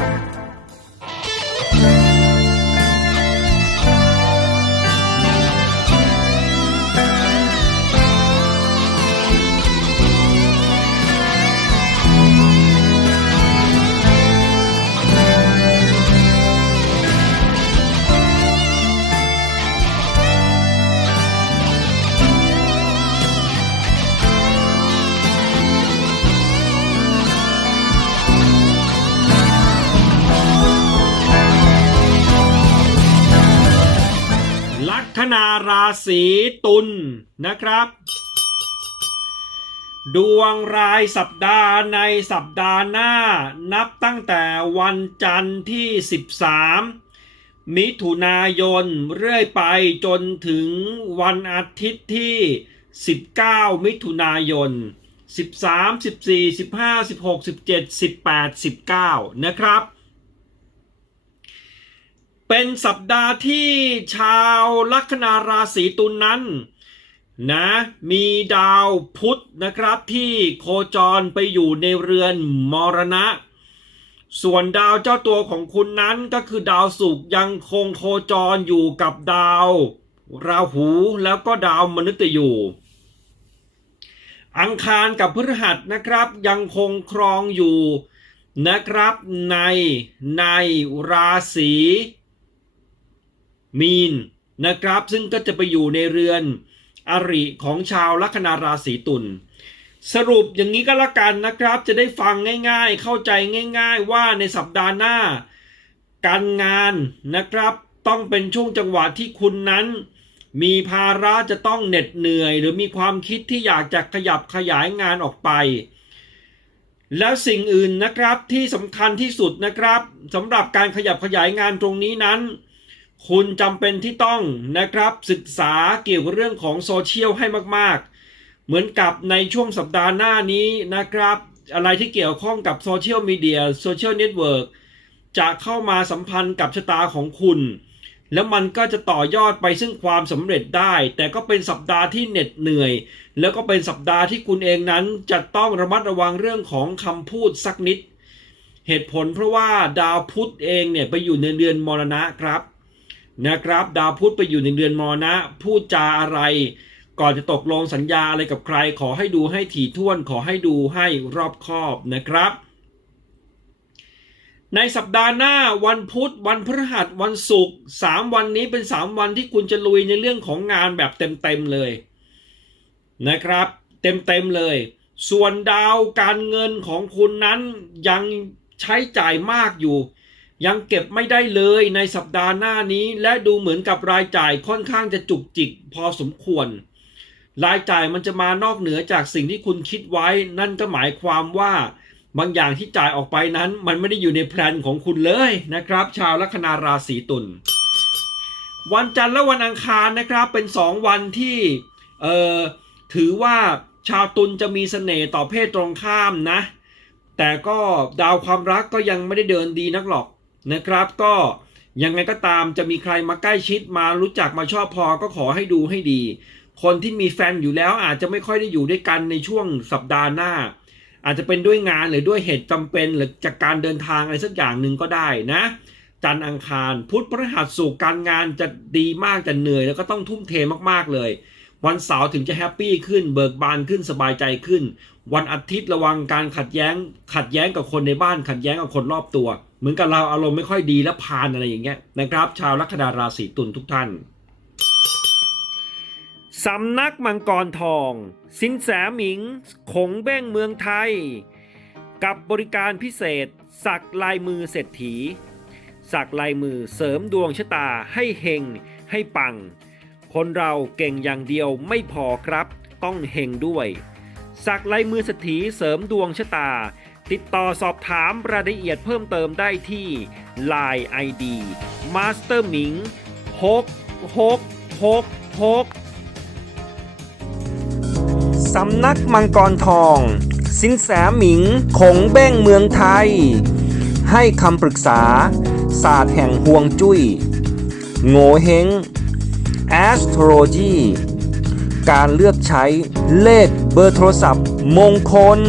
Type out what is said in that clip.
ลั นาราศีตุลนะครับ ดวงรายสัปดาห์ในสัปดาห์หน้า นับตั้งแต่วันจันทร์ที่ 13 มิถุนายนเรื่อยไปจนถึงวันอาทิตย์ที่ 19 มิถุนายน 13 14 15 16 17 18 19 นะครับ เป็นสัปดาห์ที่ชาวลัคนาราศีตุลนนั้นนะมีดาวพุธนะครับที่โคจรไปอยู่ในเรือนมรณะ ส่วนดาวเจ้าตัวของคุณนั้นก็คือดาวศุกร์ยังคงโคจรอยู่กับดาว ราหูแล้วก็ดาวมนุษย์อยู่ อังคารกับพฤหัสนะครับยังคงครองอยู่นะครับในในราศี มีนนะครับ ซึ่งก็จะไปอยู่ในเรือนอริของชาวลัคนาราศีตุลสรุปอย่างนี้ก็แล้วกันนะครับ จะได้ฟังง่ายๆ เข้าใจง่าย ๆ ว่าในสัปดาห์หน้า การงานนะครับ ต้องเป็นช่วงจังหวะที่คุณนั้น มีภาระจะต้องเหน็ดเหนื่อย หรือมีความคิดที่อยากจะขยับขยายงานออกไป แล้วสิ่งอื่นนะครับที่สำคัญที่สุดนะครับสำหรับการขยับขยายงานตรงนี้นั้น คุณจำเป็นที่ต้องนะครับศึกษาเกี่ยวกับเรื่องของโซเชียลให้มากๆ เหมือนกับในช่วงสัปดาห์หน้านี้นะครับ อะไรที่เกี่ยวข้องกับโซเชียลมีเดียโซเชียลเน็ตเวิร์กจะเข้ามาสัมพันธ์กับชะตาของคุณ แล้วมันก็จะต่อยอดไปซึ่งความสำเร็จได้ แต่ก็เป็นสัปดาห์ที่เหน็ดเหนื่อย แล้วก็เป็นสัปดาห์ที่คุณเองนั้นจะต้องระมัดระวังเรื่องของคำพูดสักนิด เหตุผลเพราะว่าดาวพุธเองเนี่ยไปอยู่ในเดือนมรณะครับ นะครับ ดาวพุธไปอยู่ในเดือนมรณะพูดจาอะไร ก่อนจะตกลงสัญญาอะไรกับใคร ขอให้ดูให้ถี่ถ้วน ขอให้ดูให้รอบคอบนะครับ ในสัปดาห์หน้าวันพุธ วันพฤหัสวันศุกร์สามวันนี้เป็นสามวันที่คุณจะลุยในเรื่องของงานแบบเต็มๆเลยนะครับ เต็มๆเลย ส่วนดาวการเงินของคุณนั้นยังใช้จ่ายมากอยู่ ยังเก็บไม่ได้เลยในสัปดาห์หน้านี้และดูเหมือนกับรายจ่ายค่อนข้างจะจุกจิกพอสมควร รายจ่ายมันจะมานอกเหนือจากสิ่งที่คุณคิดไว้ นั่นก็หมายความว่า บางอย่างที่จ่ายออกไปนั้น มันไม่ได้อยู่ในแพลนของคุณเลยนะครับ ชาวลัคนาราศีตุลวันจันทร์และวันอังคารนะครับเป็นสองวันที่เอ่อถือว่าชาวตุลจะมีเสน่ห์ต่อเพศตรงข้ามนะ แต่ก็ดาวความรักก็ยังไม่ได้เดินดีนักหรอก นะครับก็ยังไงก็ตามจะมีใครมาใกล้ชิดมารู้จักมาชอบพอก็ขอให้ดูให้ดี คนที่มีแฟนอยู่แล้วอาจจะไม่ค่อยได้อยู่ด้วยกันในช่วงสัปดาห์หน้า อาจจะเป็นด้วยงานหรือด้วยเหตุจำเป็นหรือจากการเดินทางอะไรสักอย่างหนึ่งก็ได้นะ จันอังคาร พุธพฤหัสสู่การงานจะดีมากจะเหนื่อย แล้วก็ต้องทุ่มเทมากๆเลย วันเสาร์ถึงจะแฮปปี้ขึ้น เบิกบานขึ้นสบายใจขึ้น วันอาทิตย์ระวังการขัดแย้ง ขัดแย้งกับคนในบ้านขัดแย้งกับคนรอบตัว เหมือนกับเราอารมณ์ไม่ค่อยดีและพานอะไรอย่างเงี้ยนะครับ ชาวลัคนาราศีตุลทุกท่านสำนักมังกรทอง สินแสหมิงขงเบ้งเมืองไทย กับบริการพิเศษ สักลายมือเศรษฐี สักลายมือเสริมดวงชะตาให้เฮงให้ปัง คนเราเก่งอย่างเดียวไม่พอครับ ต้องเฮงด้วย สักลายมือเศรษฐีเสริมดวงชะตา ติดต่อสอบถามรายละเอียดเพิ่มเติมได้ที่ Line ID Master Ming 6 6 6 6สำนักมังกรทอง สินแสหมิงขงเบ้งเมืองไทย ให้คำปรึกษา ศาสตร์แห่งห่วงจุย้ย โง่เฮง Astrology การเลือกใช้เลขเบอร์โทรศัพท์มงคล